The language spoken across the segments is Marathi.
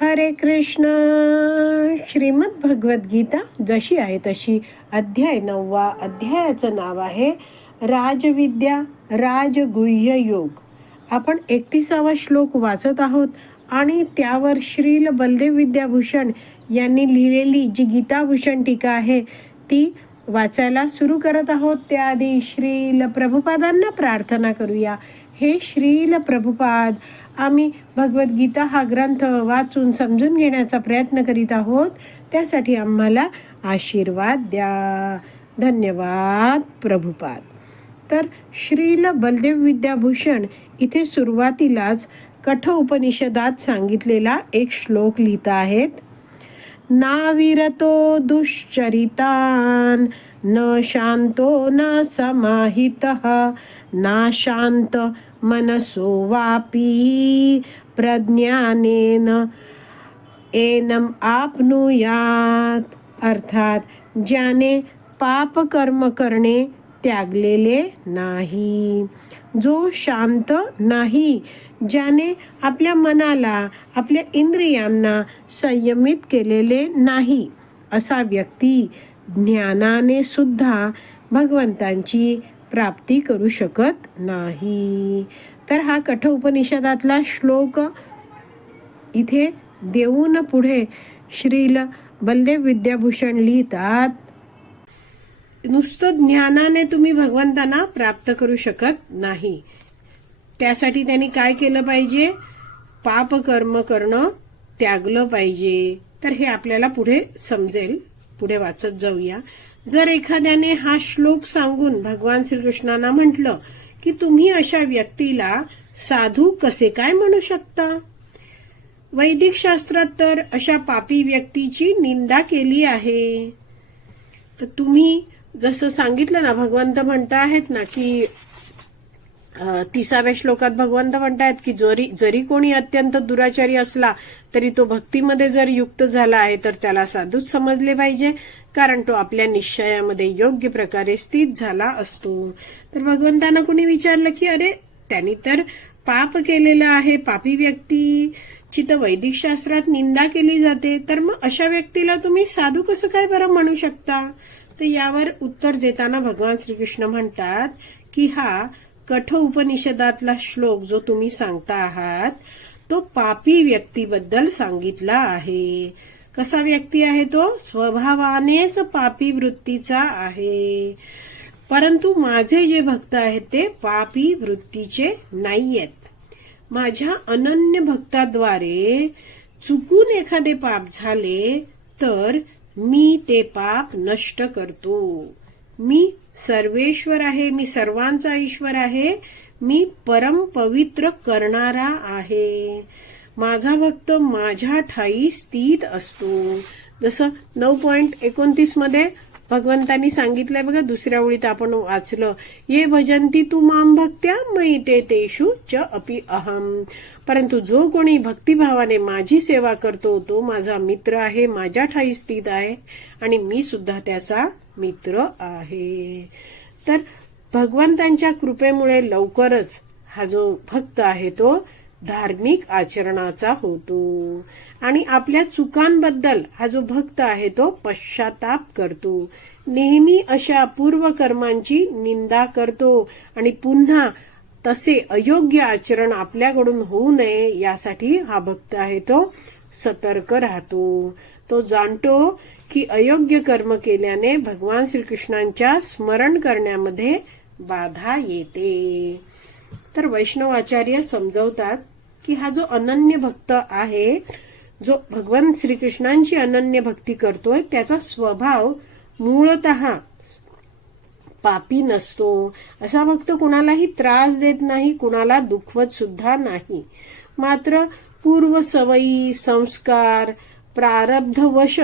हरे कृष्ण. श्रीमद भगवद्गीता जशी आहे तशी अध्याय नववा अध्यायाचं नाव आहे राजविद्या राजगुह्य योग. आपण एकतीसावा श्लोक वाचत आहोत आणि त्यावर श्रील बलदेव विद्याभूषण यांनी लिहिलेली जी गीताभूषण टीका आहे ती वाचायला सुरू करत आहोत. त्याआधी श्रील प्रभुपादांना प्रार्थना करूया. हे श्रील प्रभुपाद आम्ही भगवद्गीता हा ग्रंथ वाचून समजून घेण्याचा प्रयत्न करीत आहोत. त्यासाठी आम्हाला आशीर्वाद द्या. धन्यवाद प्रभुपाद. तर श्रील बलदेव विद्याभूषण इथे सुरुवातीलाच कठ उपनिषदात सांगितलेला एक श्लोक लिहित आहेत. नाविरतो दुश्चरितान न शांतो न समाहितः ना शांत मनसो वापी प्रज्ञानेन एनम आपनुयात. अर्थात ज्याने पाप कर्म करणे त्यागलेले नाही. जो शांत नाही ज्याने आपल्या मनाला आपल्या इंद्रियांना संयमित केलेले नाही असा व्यक्ती ज्ञानाने सुद्धा भगवंतांची प्राप्ती करू शकत नाही. तर हा कठ उपनिषदातला श्लोक इथे देऊन पुढे श्रील बलदेव विद्याभूषण लिहितात नुसतं ज्ञानाने तुम्ही भगवंतांना प्राप्त करू शकत नाही. त्यासाठी त्यांनी काय केलं पाहिजे? पाप कर्म करणं त्यागलं पाहिजे. तर हे आपल्याला पुढे समजेल. पुढे वाचत जाऊया. जर एखाद्याने हा श्लोक सांगून भगवान श्रीकृष्णांना म्हटलं की तुम्ही अशा व्यक्तीला साधू कसे काय म्हणू शकता? वैदिक शास्त्रात तर अशा पापी व्यक्तीची निंदा केली आहे. तर तुम्ही जसं सांगितलं ना भगवंत म्हणता आहेत ना की तिसाव्या श्लोकात भगवंत म्हणतायत की जरी जरी कोणी अत्यंत दुराचारी असला तरी तो भक्तीमध्ये जर युक्त झाला आहे तर त्याला साधूच समजले पाहिजे कारण तो आपल्या निश्चयामध्ये योग्य प्रकारे स्थित झाला असतो. तर भगवंतांना कोणी विचारलं की अरे त्यांनी तर पाप केलेलं आहे पापी व्यक्तीची तर वैदिक शास्त्रात निंदा केली जाते तर मग अशा व्यक्तीला तुम्ही साधू कसं काय बरं म्हणू शकता? तर यावर उत्तर देताना भगवान श्रीकृष्ण म्हणतात की हा कठ उपनिषदातला श्लोक जो तुम्ही सांगता आहात तो पापी व्यक्तीबद्दल सांगितला आहे. कसा व्यक्ती आहे तो? स्वभावानेच पापी वृत्तीचा आहे. परंतु माझे जे भक्त आहेत ते पापी वृत्तीचे नाहीयेत. माझ्या अनन्य भक्ताद्वारे चुकून एखादे पाप झाले तर मी ते पाप नष्ट करतो. मी सर्वेश्वर आहे मी सर्वांचा ईश्वर आहे मी परम पवित्र करणारा आहे. माझा भक्त माझ्या ठाई स्थित असतो. जसं नऊ पॉइंट एकोणतीसमध्ये भगवंतांनी सांगितलंय बघा दुसऱ्या ओळीत आपण वाचलं ये भजंती तू माम भक्त्या मयी ते तेषु च अपि अहम. परंतु जो कोणी भक्तिभावाने माझी सेवा करतो तो माझा मित्र आहे माझ्या ठाई स्थित आहे आणि मी सुद्धा त्याचा मित्र आहे. तर भगवंतांच्या कृपेमुळे लवकरच हा जो भक्त आहे तो धार्मिक आचरणाचा होतो. आणि आपल्या चुकांबद्दल हा जो भक्त आहे तो पश्चाताप करतो. नेहमी अशा पूर्व कर्मांची निंदा करतो आणि पुन्हा तसे अयोग्य आचरण आपल्याकडून होऊ नये यासाठी हा भक्त आहे तो सतर्क राहतो. तो जाणतो की अयोग्य कर्म केल्याने भगवान श्रीकृष्णांच्या स्मरण करण्यामध्ये बाधा येते. तर वैष्णवाचार्य समजवतात की हा जो अनन्य भक्त आहे जो भगवान श्रीकृष्णांची अनन्य भक्ती करतोय त्याचा स्वभाव मूळत पापी नसतो. असा भक्त कुणालाही त्रास देत नाही कुणाला दुखवत सुद्धा नाही. मात्र पूर्व सवयी संस्कार प्रारब्धवश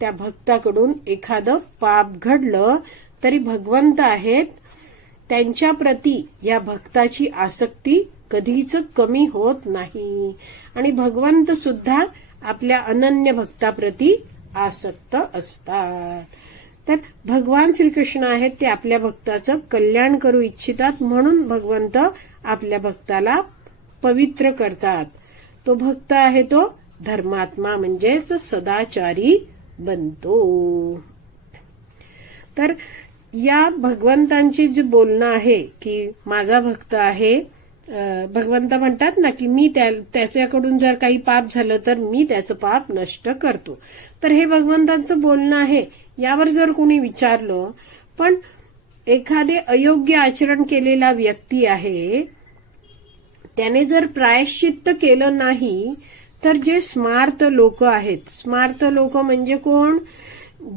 त्या भक्ताकडून एखादं पाप घडलं तरी भगवंत आहेत. त्यांच्या प्रती या भक्ताची आसक्ती कधीच कमी होत नाही. आणि भगवंत सुद्धा आपल्या अनन्य भक्ताप्रती आसक्त असतात. तर भगवान श्रीकृष्ण आहेत ते आपल्या भक्ताचं कल्याण करू इच्छितात म्हणून भगवंत आपल्या भक्ताला पवित्र करतात. तो भक्त आहे तो धर्मात्मा म्हणजेच सदाचारी बनतो. तर या भगवंतांची जी बोलणं आहे की माझा भक्त आहे भगवंत म्हणतात ना की मी त्या त्याच्याकडून जर काही पाप झालं तर मी त्याचं पाप नष्ट करतो. तर हे भगवंतांचं बोलणं आहे. यावर जर कोणी विचारलं पण एखादे अयोग्य आचरण केलेला व्यक्ती आहे त्याने जर प्रायश्चित्त केलं नाही तर जे स्मार्त लोक आहेत स्मार्त लोक म्हणजे कोण?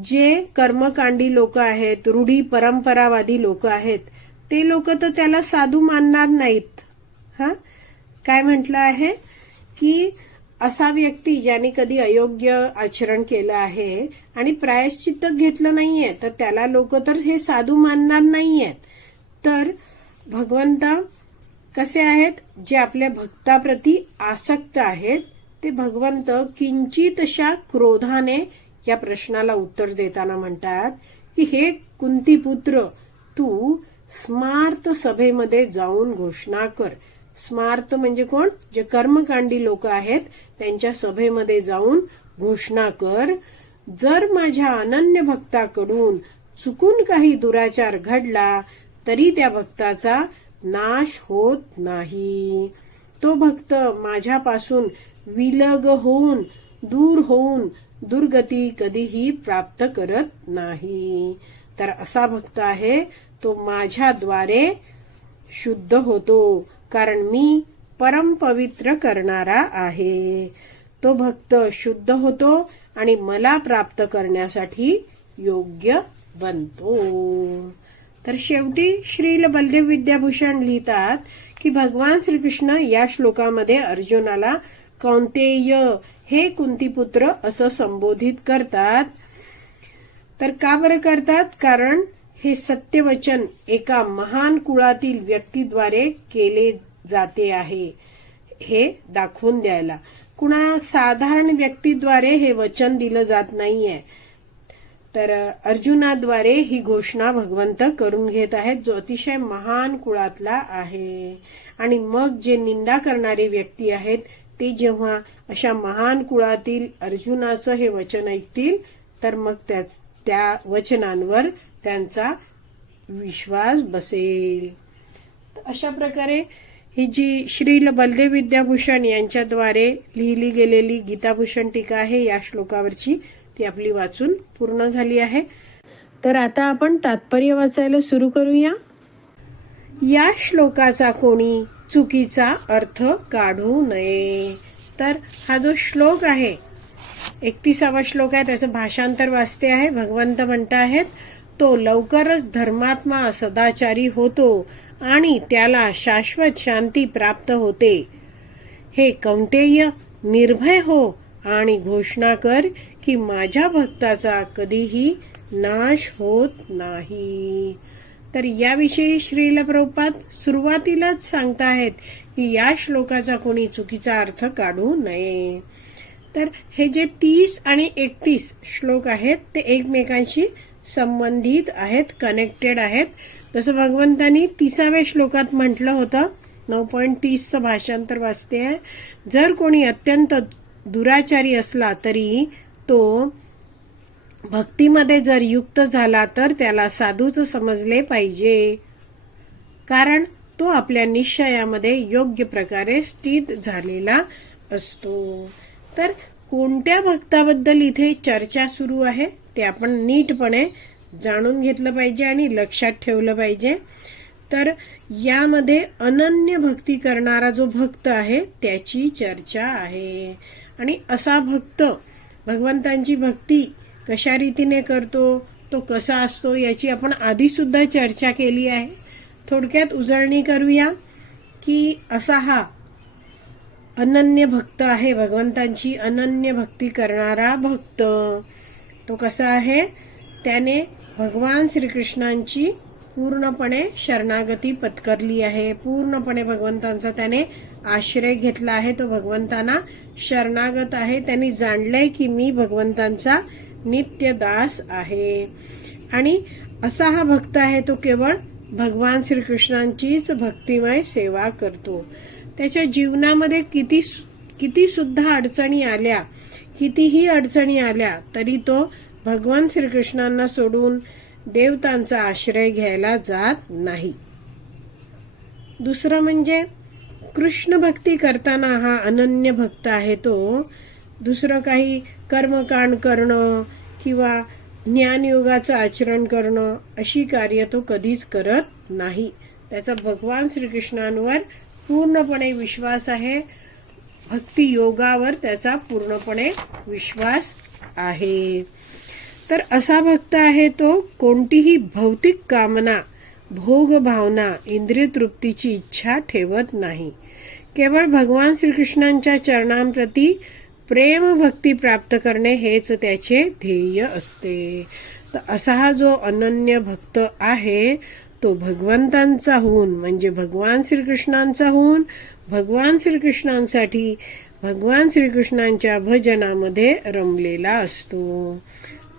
जे कर्मकांडी लोक आहेत रूढी परंपरावादी लोक आहेत ते लोक तर त्याला साधू मानणार नाहीत. हा? काय म्हटलं आहे? की असा व्यक्ती ज्याने कधी अयोग्य आचरण केलं आहे आणि प्रायश्चित्त घेतलं नाहीये तर त्याला लोक तर हे साधू मानणार नाहीयेत. तर भगवंत कसे आहेत? जे आपल्या भक्ताप्रती आसक्त आहेत ते भगवंत किंचितशा क्रोधाने या प्रश्नाला उत्तर देताना म्हणतात की हे कुंतीपुत्र तू स्मार्त सभेमध्ये जाऊन घोषणा कर. स्मार्त म्हणजे कोण? जे कर्मकांडी लोक आहेत त्यांच्या सभेमध्ये जाऊन घोषणा कर. जर माझ्या अनन्य भक्ताकडून चुकून काही दुराचार घडला तरी त्या भक्ताचा नाश होत नाही. तो भक्त माझ्यापासून विलग होऊन दूर होऊन दुर्गती कधीही प्राप्त करत नाही. तर असा भक्त आहे तो माझ्याद्वारे शुद्ध होतो. कारण मी परम पवित्र करणारा आहे. तो भक्त शुद्ध होतो आणि मला प्राप्त करण्यासाठी योग्य बनतो. तर शेवटी श्रील बलदेव विद्याभूषण लिहितात की भगवान श्रीकृष्ण या श्लोकामध्ये अर्जुनाला कौंतेय हे कुंतीपुत्र असं संबोधित करतात. तर का बरं करतात? कारण हे सत्यवचन एका महान कुळातील व्यक्तीद्वारे केले जाते आहे. हे दाखवून द्यायला. कुणा साधारण व्यक्तीद्वारे हे वचन दिलं जात नाहीये. तर अर्जुनाद्वारे ही घोषणा भगवंत करून घेत आहेत जो अतिशय महान कुळातला आहे. आणि मग जे निंदा करणारे व्यक्ती आहेत ते जेव्हा अशा महान कुळातील अर्जुनाचं हे वचन ऐकतील तर मग त्याच त्या वचनांवर त्यांचा विश्वास बसेल. अशा प्रकारे ही जी श्रील बलदेव विद्याभूषण यांच्याद्वारे लिहिली गेलेली गीताभूषण टीका आहे या श्लोकावरची ती आपली वाचून पूर्ण झाली आहे. तर आता आपण तात्पर्य वाचायला सुरू करूया. या श्लोकाचा कोणी चुकीचा अर्थ काढू नये. तर हा जो श्लोक आहे एकतीसावा श्लोक आहे त्याचं भाषांतर वाचते आहे भगवंत म्हणत आहेत तो लवकरच धर्मात्मा सदाचारी होतो आणि त्याला शाश्वत शांती प्राप्त होते. हे कौंटेय निर्भय हो आणि घोषणा कर की माझ्या भक्ताचा कधीही नाश होत नाही. तर याविषयी श्रील प्रभुपाद सुरुवातीलाच सांगताहेत की या श्लोकाचा कोणी चुकीचा अर्थ काढू नये. तर हे जे तीस आणि एकतीस श्लोक आहेत ते एकमेकांशी संबंधित आहेत कनेक्टेड आहेत. तसं भगवंतानी तिसाव्या श्लोकात म्हटलं होतं. नऊ पॉईंट तीसचं भाषांतर वाचते आहे जर कोणी अत्यंत दुराचारी असला तरी तो भक्तीमध्ये जर युक्त झाला तर त्याला साधूच समजले पाहिजे. कारण तो आपल्या निश्चयामध्ये योग्य प्रकारे स्थित झालेला असतो. तर कोणत्या भक्ताबद्दल इथे चर्चा सुरू आहे? ते आपण नीटपणे जाणून घेतलं पाहिजे आणि लक्षात ठेवलं पाहिजे. तर यामध्ये अनन्य भक्ती करणारा जो भक्त आहे त्याची चर्चा आहे. आणि असा भक्त भगवंतांची भक्ती कशा रीतीने करतो तो कसा असतो याची आपण आधी सुद्धा चर्चा केली आहे. थोडक्यात उजळणी करूया की असा हा अनन्य भक्त आहे भगवंतांची अनन्य भक्ती करणारा भक्त. तो कसा आहे? त्याने भगवान श्रीकृष्णांची पूर्णपणे शरणागती पत्करली आहे. पूर्णपणे भगवंतांचा त्याने आश्रय घेतला आहे. तो भगवंतांना शरणागत आहे. त्यांनी जाणलंय की मी भगवंतांचा नित्य दास आहे. आणि असा हा भक्त आहे तो केवळ भगवान श्रीकृष्णांचीच भक्तिमय सेवा करतो. त्याच्या जीवनामध्ये किती किती सुद्धा अडचणी आल्या कितीही अडचणी आल्या तरी तो भगवान श्रीकृष्णांना सोडून देवतांचा आश्रय घ्यायला जात नाही. दुसरं म्हणजे कृष्ण भक्ती करताना हा अनन्य भक्त आहे तो. दुसरं काही कर्मकांड करणं किंवा ज्ञानयोगाचं आचरण करणं अशी कार्य तो कधीच करत नाही. त्याचा भगवान श्रीकृष्णांवर पूर्णपणे विश्वास आहे. भक्ती योगावर त्याचा पूर्णपणे विश्वास आहे. तर असा भक्त आहे तो कोणतीही भौतिक कामना भोग भावना इंद्रिय तृप्तीची इच्छा ठेवत नाही. केवळ भगवान श्रीकृष्णांच्या चरणांप्रती प्रेम भक्ती प्राप्त करणे हेच त्याचे ध्येय असते. तर असा हा जो अनन्य भक्त आहे तो भगवंतांचा होऊन म्हणजे भगवान श्रीकृष्णांचा होऊन भगवान श्रीकृष्णांसाठी भगवान श्रीकृष्णांच्या भजनामध्ये रमलेला असतो.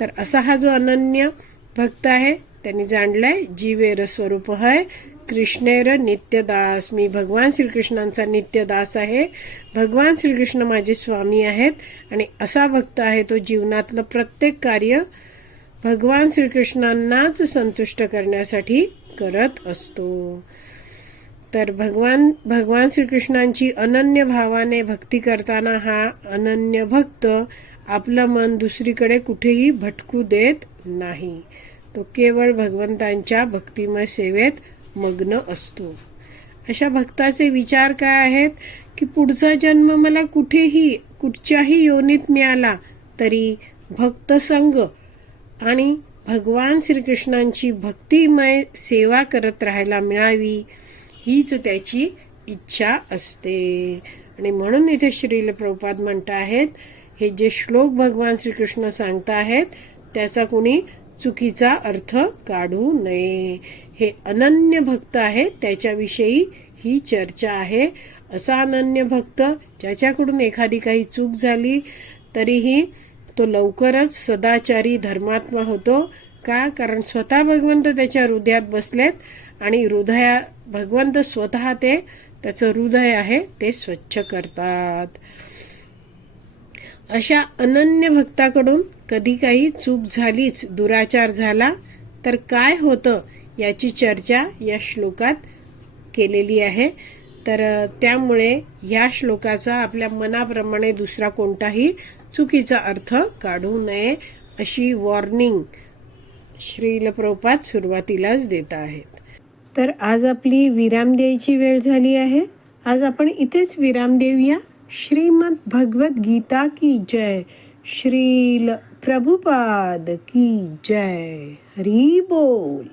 तर असा हा जो अनन्य भक्त आहे त्यांनी जाणलाय जीवेर स्वरूप आहे कृष्णेर नित्यदास मी भगवान श्रीकृष्णांचा नित्यदास आहे भगवान श्रीकृष्ण माझे स्वामी आहेत आणि असा भक्त आहे तो जीवनातलं प्रत्येक कार्य भगवान श्रीकृष्णांनाच संतुष्ट करण्यासाठी करत असतो. तर भगवान भगवान श्रीकृष्णांची अनन्य भावाने भक्ती करताना हा अनन्य भक्त आपलं मन दुसरीकडे कुठेही भटकू देत नाही. तो केवळ भगवंतांच्या भक्तिमय सेवेत मग्न असतो. अशा भक्ताचे विचार काय आहेत? की पुढचा जन्म मला कुठेही कुठच्याही योनीत मिळाला तरी भक्त संघ आणि भगवान श्रीकृष्णांची भक्तिमय सेवा करत राहायला मिळावी हीच त्याची इच्छा असते. आणि म्हणून इथे श्रील प्रभुपाद म्हणत आहेत हे जे श्लोक भगवान श्रीकृष्ण सांगता आहेत त्याचा कुणी चुकीचा अर्थ काढू नये. हे अनन्य भक्त आहे त्याच्याविषयी ही चर्चा आहे. असा अनन्य भक्त ज्याच्याकडून एखादी काही चूक झाली तरीही तो लवकरच सदाचारी धर्मात्मा होतो. का? कारण स्वतः भगवंत त्याच्या हृदयात बसलेत आणि हृदया भगवंत स्वतः ते त्याचं हृदय आहे ते स्वच्छ करतात. अशा अनन्य भक्ताकडून कधी काही चूक झालीच दुराचार झाला तर काय होतं याची चर्चा या श्लोकात केलेली आहे. तर त्यामुळे या श्लोकाचा आपल्या मनाप्रमाणे दुसरा कोणताही चुकीचा अर्थ काढू नये अशी वॉर्निंग श्रील प्रपात सुरुवातीलाच देत आहेत. तर आज आपली विराम द्यायची वेळ झाली आहे. आज आपण इथेच विराम देऊया. श्रीमद भगवत गीता की जय. श्रील प्रभुपाद की जय. हरी बोल.